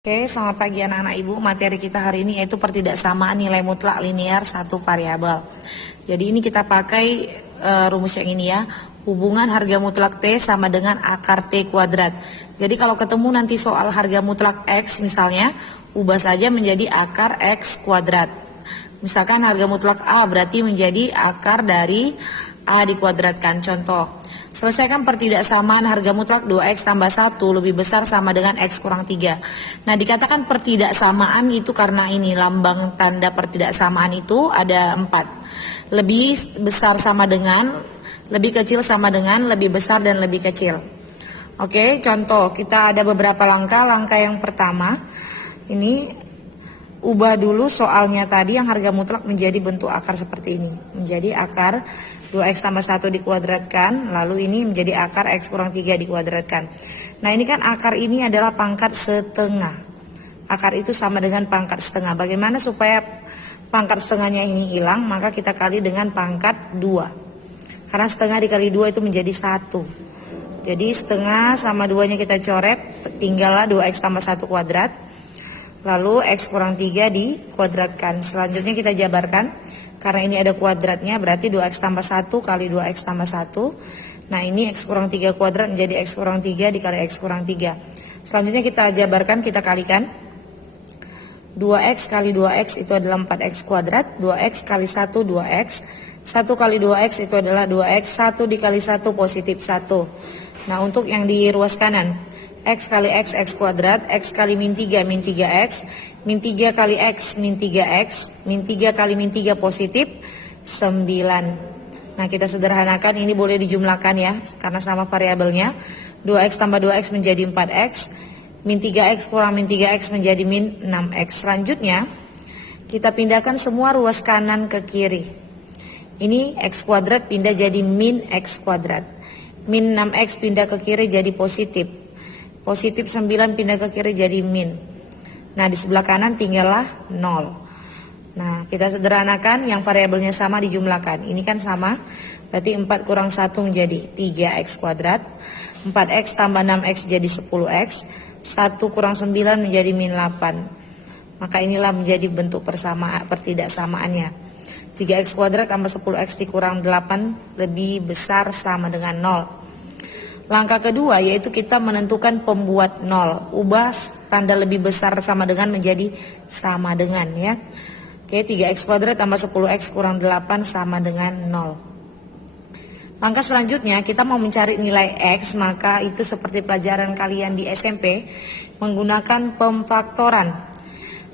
Oke, selamat pagi anak-anak ibu. Materi kita hari ini yaitu pertidaksamaan nilai mutlak linear satu variabel. Jadi ini kita pakai rumus yang ini ya. Hubungan harga mutlak T sama dengan akar T kuadrat. Jadi kalau ketemu nanti soal harga mutlak X misalnya, ubah saja menjadi akar X kuadrat. Misalkan harga mutlak A berarti menjadi akar dari A dikuadratkan. Contoh. Selesaikan pertidaksamaan harga mutlak 2x tambah 1 lebih besar sama dengan x kurang 3. Nah, dikatakan pertidaksamaan itu karena ini lambang tanda pertidaksamaan itu ada 4. Lebih besar sama dengan, lebih kecil sama dengan, lebih besar dan lebih kecil. Oke, contoh kita ada beberapa langkah. Langkah yang pertama, ini ubah dulu soalnya tadi yang harga mutlak menjadi bentuk akar seperti ini. Menjadi akar 2x tambah 1 dikuadratkan, lalu ini menjadi akar x kurang 3 dikuadratkan. Nah ini kan akar ini adalah pangkat setengah. Akar itu sama dengan pangkat setengah. Bagaimana supaya pangkat setengahnya ini hilang? Maka kita kali dengan pangkat 2. Karena setengah dikali 2 itu menjadi 1. Jadi setengah sama 2 nya kita coret, tinggallah 2x tambah 1 kuadrat. Lalu x kurang 3 dikuadratkan. Selanjutnya kita jabarkan. Karena ini ada kuadratnya berarti 2x tambah 1 kali 2x tambah 1. Nah ini x kurang 3 kuadrat menjadi x kurang 3 dikali x kurang 3. Selanjutnya kita jabarkan, kita kalikan. 2x kali 2x itu adalah 4x kuadrat. 2x kali 1 2x. 1 kali 2x itu adalah 2x. 1 dikali 1 positif 1. Nah untuk yang di ruas kanan, x kali x kuadrat, x kali min 3 min 3x, min 3 kali x min 3x, min 3 kali min 3 positif 9. Nah kita sederhanakan, ini boleh dijumlahkan ya karena sama variabelnya. 2x tambah 2x menjadi 4x, min 3x kurang min 3x menjadi min 6x. Selanjutnya kita pindahkan semua ruas kanan ke kiri. Ini x kuadrat pindah jadi min x kuadrat, min 6x pindah ke kiri jadi positif, positif 9 pindah ke kiri jadi min. Nah di sebelah kanan tinggallah 0. Nah kita sederhanakan, yang variabelnya sama dijumlahkan. Ini kan sama, berarti 4 kurang 1 menjadi 3x kuadrat. 4x tambah 6x jadi 10x. 1 kurang 9 menjadi min 8. Maka inilah menjadi bentuk pertidaksamaannya. 3x kuadrat tambah 10x dikurang 8 lebih besar sama dengan 0. Langkah kedua yaitu kita menentukan pembuat 0. Ubah tanda lebih besar sama dengan menjadi sama dengan ya. Oke, 3x kuadrat tambah 10x kurang 8 sama dengan 0. Langkah selanjutnya kita mau mencari nilai x, maka itu seperti pelajaran kalian di SMP menggunakan pemfaktoran.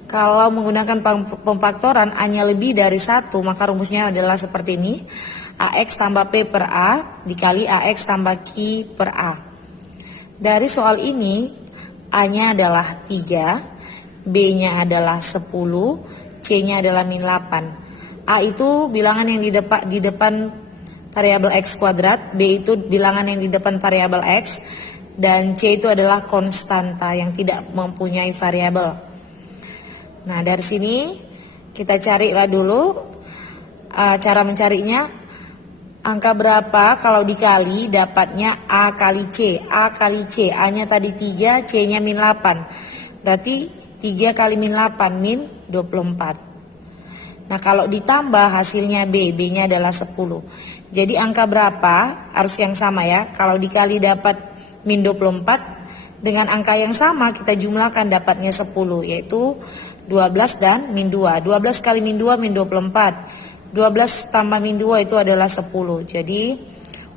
Kalau menggunakan pemfaktoran A-nya lebih dari 1, maka rumusnya adalah seperti ini. AX tambah P per A dikali AX tambah Q per A. Dari soal ini A-nya adalah 3, B-nya adalah 10, C-nya adalah min 8. A itu bilangan yang di depan variabel X kuadrat, B itu bilangan yang di depan variabel X, dan C itu adalah konstanta yang tidak mempunyai variabel. Nah dari sini kita carilah dulu cara mencarinya. Angka berapa kalau dikali dapatnya A kali C. A kali C, A-nya tadi 3, C-nya min 8. Berarti 3 kali min 8 min 24. Nah kalau ditambah hasilnya B, B-nya adalah 10. Jadi angka berapa harus yang sama ya. Kalau dikali dapat min 24, dengan angka yang sama kita jumlahkan dapatnya 10, yaitu 12 dan min 2. 12 kali min 2 min 24. 12 tambah min 2 itu adalah 10. Jadi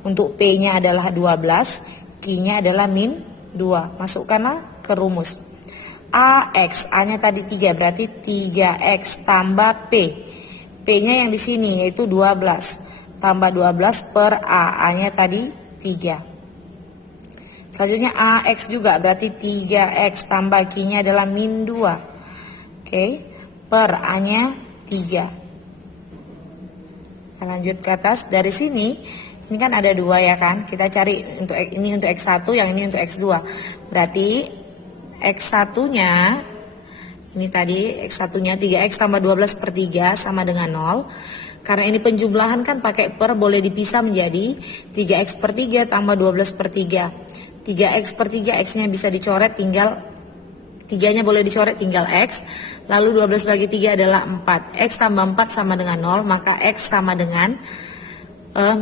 untuk P-nya adalah 12, Q-nya adalah min 2. Masukkanlah ke rumus. AX, A-nya tadi 3, berarti 3X tambah P. P-nya yang di sini yaitu 12. Tambah 12 per A, A-nya tadi 3. Selanjutnya AX juga berarti 3X tambah Q-nya adalah min 2. Oke, per A-nya 3. Kita lanjut ke atas. Dari sini, ini kan ada 2 ya kan. Kita cari untuk ini untuk X1, yang ini untuk X2. Berarti X1-nya, ini tadi X1-nya 3X tambah 12 per 3 sama dengan 0. Karena ini penjumlahan kan pakai per, boleh dipisah menjadi 3X per 3 tambah 12 per 3. 3X per 3, X-nya bisa dicoret, tinggal 3-nya boleh dicoret, tinggal X. Lalu 12 bagi 3 adalah 4. X tambah 4 sama dengan 0, maka X sama dengan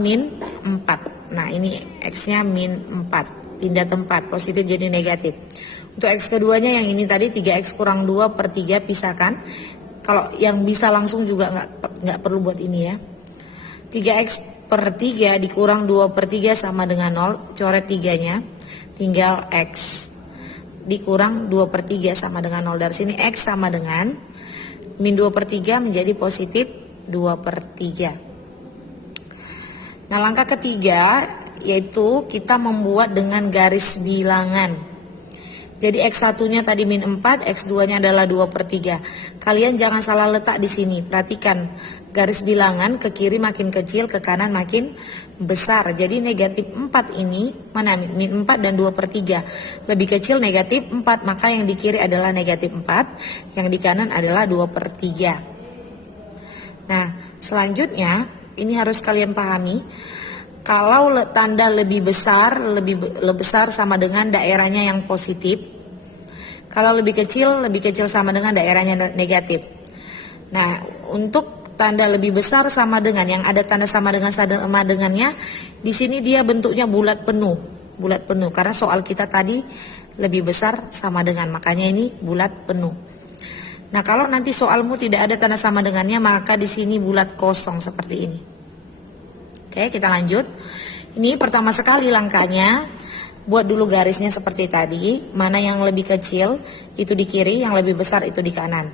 min 4. Nah ini X-nya min 4. Pindah tempat, positif jadi negatif. Untuk X keduanya yang ini tadi 3X kurang 2 per 3 pisahkan. Kalau yang bisa langsung juga nggak perlu buat ini ya. 3X per 3 dikurang 2 per 3 sama dengan 0. Coret 3-nya, tinggal X. Dikurang 2 per 3 sama dengan 0. Dari sini X sama dengan min 2 per 3 menjadi positif 2 per 3. Nah langkah ketiga yaitu kita membuat dengan garis bilangan. Jadi X1-nya tadi min 4, X2-nya adalah 2 per 3. Kalian jangan salah letak di sini. Perhatikan garis bilangan ke kiri makin kecil, ke kanan makin besar. Jadi negatif 4 ini, mana min 4 dan 2 per 3. Lebih kecil negatif 4, maka yang di kiri adalah negatif 4, yang di kanan adalah 2 per 3. Nah, selanjutnya ini harus kalian pahami. Kalau tanda lebih besar sama dengan daerahnya yang positif. Kalau lebih kecil sama dengan daerahnya negatif. Nah, untuk tanda lebih besar sama dengan yang ada tanda sama dengannya, di sini dia bentuknya bulat penuh karena soal kita tadi lebih besar sama dengan, makanya ini bulat penuh. Nah, kalau nanti soalmu tidak ada tanda sama dengannya, maka di sini bulat kosong seperti ini. Oke, kita lanjut. Ini pertama sekali langkahnya, buat dulu garisnya seperti tadi. Mana yang lebih kecil itu di kiri, yang lebih besar itu di kanan.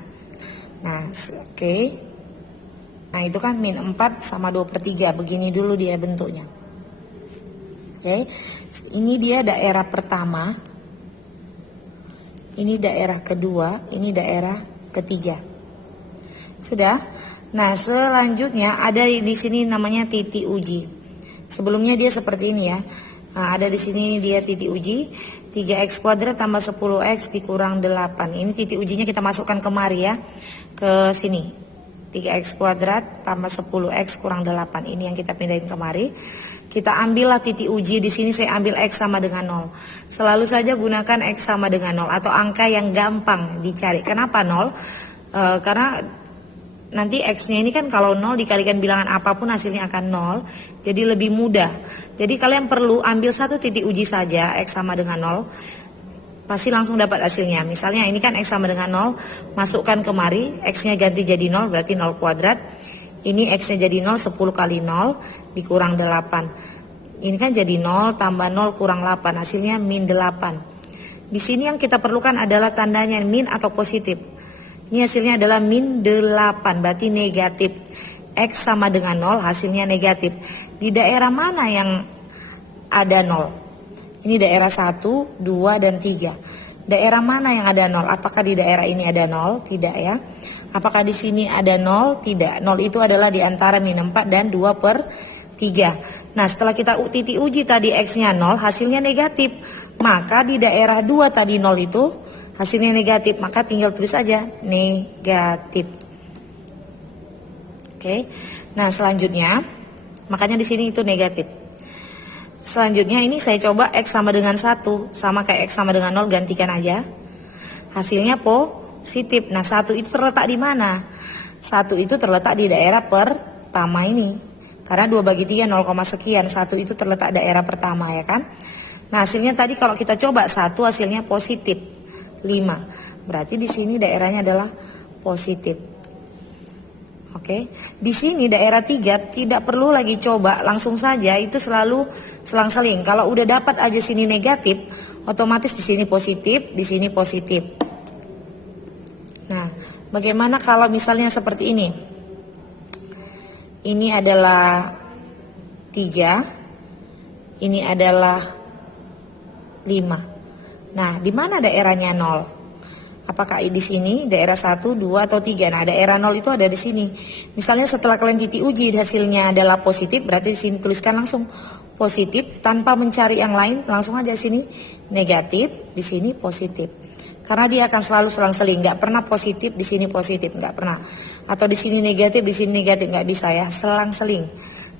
Nah, oke. Nah, itu kan min 4 sama 2 per 3. Begini dulu dia bentuknya. Oke, ini dia daerah pertama. Ini daerah kedua, ini daerah ketiga. Sudah? Nah, selanjutnya ada di sini namanya titik uji. Sebelumnya dia seperti ini ya. Nah, ada di sini dia titik uji. 3x kuadrat tambah 10x dikurang 8. Ini titik ujinya kita masukkan kemari ya. Ke sini. 3x kuadrat tambah 10x kurang 8. Ini yang kita pindahin kemari. Kita ambillah titik uji. Di sini saya ambil x sama dengan 0. Selalu saja gunakan x sama dengan 0 atau angka yang gampang dicari. Kenapa 0? Karena nanti X-nya ini kan kalau 0 dikalikan bilangan apapun hasilnya akan 0. Jadi lebih mudah. Jadi kalian perlu ambil satu titik uji saja, X sama dengan 0. Pasti langsung dapat hasilnya. Misalnya ini kan X sama dengan 0. Masukkan kemari, X-nya ganti jadi 0, berarti 0 kuadrat. Ini X-nya jadi 0, 10 kali 0 dikurang 8. Ini kan jadi 0 tambah 0 kurang 8, hasilnya min 8. Di sini yang kita perlukan adalah tandanya min atau positif. Ini hasilnya adalah min 8, berarti negatif. X sama dengan 0, hasilnya negatif. Di daerah mana yang ada 0? Ini daerah 1, 2, dan 3. Daerah mana yang ada 0? Apakah di daerah ini ada 0? Tidak ya. Apakah di sini ada 0? Tidak. 0 itu adalah di antara min 4 dan 2 per 3. Nah, setelah kita titik uji tadi X-nya 0, hasilnya negatif. Maka di daerah 2 tadi 0 itu hasilnya negatif, maka tinggal tulis aja negatif. Oke. Nah, selanjutnya makanya di sini itu negatif. Selanjutnya ini saya coba X sama dengan 1, sama kayak X sama dengan 0, gantikan aja. Hasilnya positif. Nah, 1 itu terletak di mana? 1 itu terletak di daerah pertama ini. Karena 2 bagi 3 0, sekian. 1 itu terletak daerah pertama ya kan. Nah, hasilnya tadi kalau kita coba 1 hasilnya positif 5. Berarti di sini daerahnya adalah positif. Oke. Di sini daerah 3 tidak perlu lagi coba, langsung saja itu selalu selang-seling. Kalau udah dapat aja sini negatif, otomatis di sini positif, di sini positif. Nah, bagaimana kalau misalnya seperti ini? Ini adalah 3. Ini adalah 5. Nah, di mana daerahnya 0? Apakah di sini daerah 1, 2, atau 3? Nah, daerah 0 itu ada di sini. Misalnya setelah kalian titik uji hasilnya adalah positif, berarti di sini tuliskan langsung positif tanpa mencari yang lain, langsung aja sini negatif, di sini positif. Karena dia akan selalu selang-seling, nggak pernah positif di sini positif, nggak pernah. Atau di sini negatif, di sini negatif, nggak bisa ya, selang-seling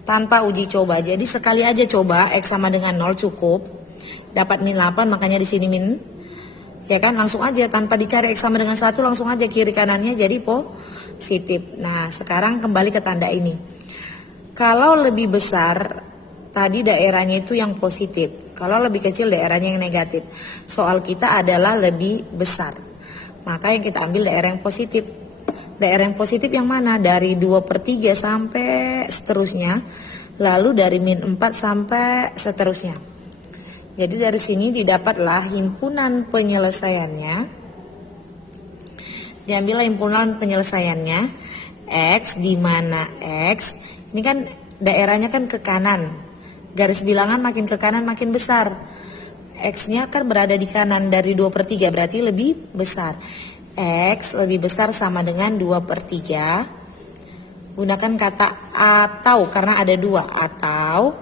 tanpa uji coba. Jadi sekali aja coba X sama dengan 0 cukup. Dapat min 8, makanya di sini min Ya kan, langsung aja tanpa dicari X sama dengan 1, langsung aja kiri kanannya jadi positif. Nah, sekarang kembali ke tanda ini. Kalau lebih besar, tadi daerahnya itu yang positif. Kalau lebih kecil, daerahnya yang negatif. Soal kita adalah lebih besar. Maka yang kita ambil daerah yang positif. Daerah yang positif yang mana? Dari 2/3 sampai seterusnya. Lalu dari -4 sampai seterusnya. Jadi dari sini didapatlah himpunan penyelesaiannya. Diambillah himpunan penyelesaiannya X, di mana X ini kan daerahnya kan ke kanan. Garis bilangan makin ke kanan makin besar. X-nya kan berada di kanan dari 2/3, berarti lebih besar. X lebih besar sama dengan 2/3. Gunakan kata atau karena ada 2, atau.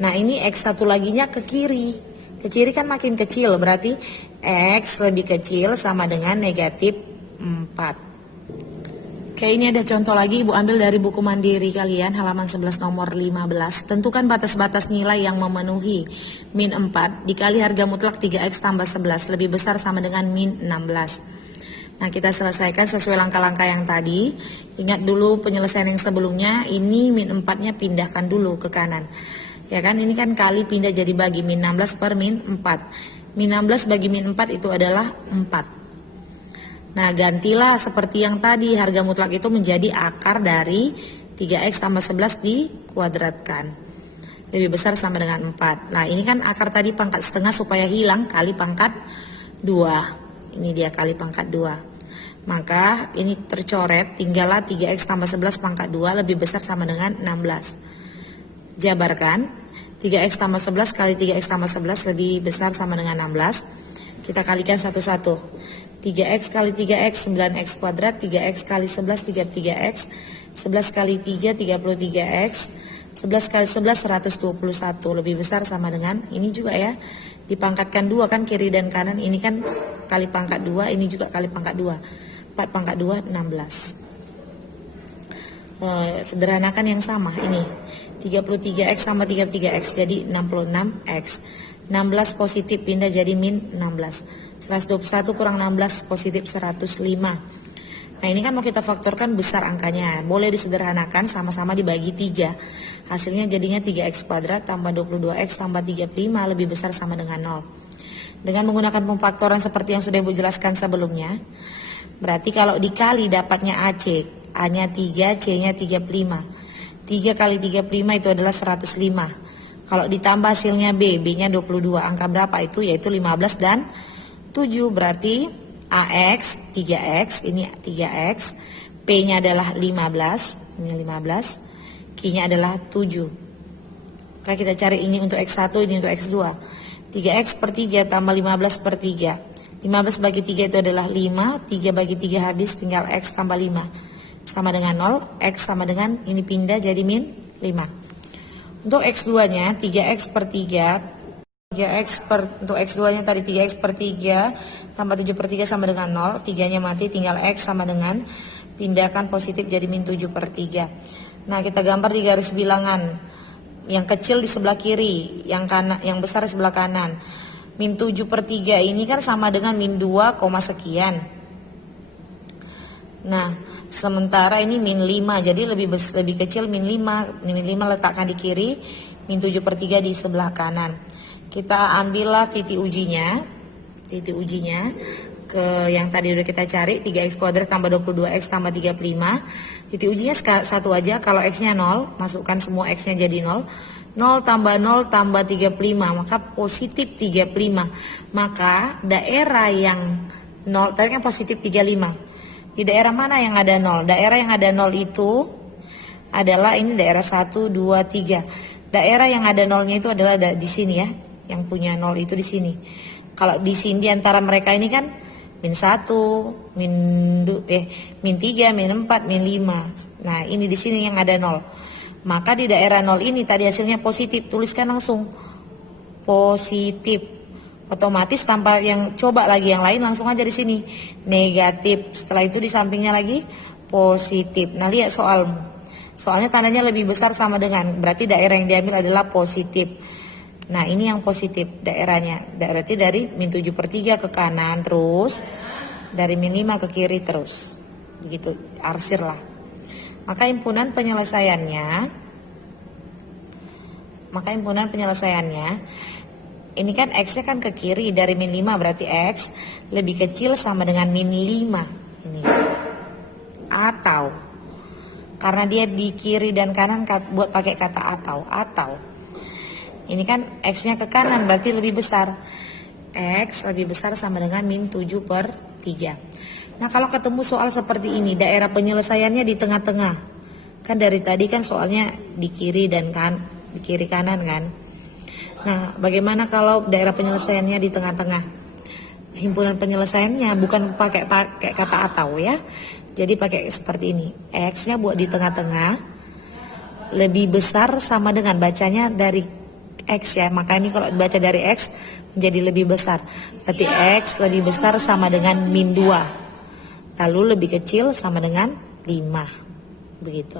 Nah, ini X satu laginya ke kiri. Ke kiri kan makin kecil, berarti X lebih kecil sama dengan -4. Oke, ini ada contoh lagi, Ibu ambil dari buku mandiri kalian, halaman 11 nomor 15. Tentukan batas-batas nilai yang memenuhi -4 dikali harga mutlak 3X tambah 11 lebih besar sama dengan -16. Nah, kita selesaikan sesuai langkah-langkah yang tadi. Ingat dulu penyelesaian yang sebelumnya, ini -4-nya pindahkan dulu ke kanan. Ya kan, ini kan kali pindah jadi bagi, -16 per -4. -16 bagi -4 itu adalah 4. Nah, gantilah seperti yang tadi, harga mutlak itu menjadi akar dari 3X tambah 11 dikuadratkan. Lebih besar sama dengan 4. Nah, ini kan akar tadi pangkat setengah supaya hilang, kali pangkat 2. Ini dia kali pangkat 2. Maka ini tercoret, tinggallah 3X tambah 11 pangkat 2 lebih besar sama dengan 16. Jabarkan, 3X tambah 11 kali 3X tambah 11 lebih besar sama dengan 16. Kita kalikan satu-satu. 3X kali 3X 9X kuadrat, 3X kali 11 33X, 11 kali 3 33X, 11 kali 11 121 lebih besar sama dengan ini juga ya. Dipangkatkan 2 kan kiri dan kanan, ini kan kali pangkat 2, ini juga kali pangkat 2. 4 pangkat 2 16. Sederhanakan yang sama ini. 33X tambah 33X jadi 66X. 16 positif pindah jadi -16. 121 kurang 16 positif 105. Nah, ini kan mau kita faktorkan besar angkanya. Boleh disederhanakan, sama-sama dibagi 3. Hasilnya jadinya 3X kuadrat tambah 22X tambah 35 lebih besar sama dengan 0. Dengan menggunakan pemfaktoran seperti yang sudah Ibu jelaskan sebelumnya, berarti kalau dikali dapatnya AC. A-nya 3, C-nya 35. 3 kali 35 itu adalah 105. Kalau ditambah hasilnya B, B-nya 22. Angka berapa itu? Yaitu 15 dan 7. Berarti AX 3X, ini 3X. P-nya adalah 15, ini 15. Q-nya adalah 7. Maka kita cari ini untuk X1, ini untuk X2. 3X per 3 tambah 15 per 3. 15 bagi 3 itu adalah 5. 3 bagi 3 habis, tinggal X tambah 5. Sama dengan 0, X sama dengan ini pindah jadi -5. Untuk X2-nya 3X per 3, untuk X2-nya tadi 3X per 3 tambah 7 per 3 sama dengan 0, 3-nya mati tinggal X sama dengan pindahkan positif jadi -7 per 3. Nah, kita gambar di garis bilangan. Yang kecil di sebelah kiri, yang besar di sebelah kanan. -7 per 3 ini kan sama dengan -2, sekian. Nah, sementara ini -5, jadi lebih kecil -5. -5 letakkan di kiri, -7 per 3 di sebelah kanan. Kita ambillah titik ujinya. Titik ujinya ke yang tadi udah kita cari, 3X kuadrat tambah 22X tambah 35. Titik ujinya satu aja, kalau X-nya 0, masukkan semua X-nya jadi 0. 0 tambah 0 tambah 35, maka positif 35. Maka daerah yang 0, tadi kan positif 35. Di daerah mana yang ada 0? Daerah yang ada 0 itu adalah ini daerah 1, 2, 3. Daerah yang ada 0-nya itu adalah di sini ya. Yang punya 0 itu di sini. Kalau di sini di antara mereka ini kan -1, -3, -4, -5. Nah, ini di sini yang ada 0. Maka di daerah 0 ini tadi hasilnya positif, tuliskan langsung positif. Otomatis tanpa yang coba lagi yang lain, langsung aja di sini negatif. Setelah itu di sampingnya lagi positif. Nah, lihat soalnya tandanya lebih besar sama dengan, berarti daerah yang diambil adalah positif. Nah ini yang positif daerahnya, berarti dari min 7/3 ke kanan terus, dari min 5 ke kiri terus, begitu arsir lah. Maka himpunan penyelesaiannya, ini kan X-nya kan ke kiri dari min 5, berarti X lebih kecil sama dengan min 5 ini. Atau karena dia di kiri dan kanan buat pakai kata atau ini kan X-nya ke kanan berarti lebih besar. X lebih besar sama dengan min 7/3. Nah kalau ketemu soal seperti ini, daerah penyelesaiannya di tengah-tengah. Kan dari tadi kan soalnya di kiri dan di kiri kanan kan. Nah bagaimana kalau daerah penyelesaiannya di tengah-tengah? Himpunan penyelesaiannya bukan pakai kata atau ya. Jadi pakai seperti ini. X-nya buat di tengah-tengah, lebih besar sama dengan, bacanya dari X ya, maka ini kalau dibaca dari X menjadi lebih besar, berarti X lebih besar sama dengan min 2, lalu lebih kecil sama dengan 5, begitu.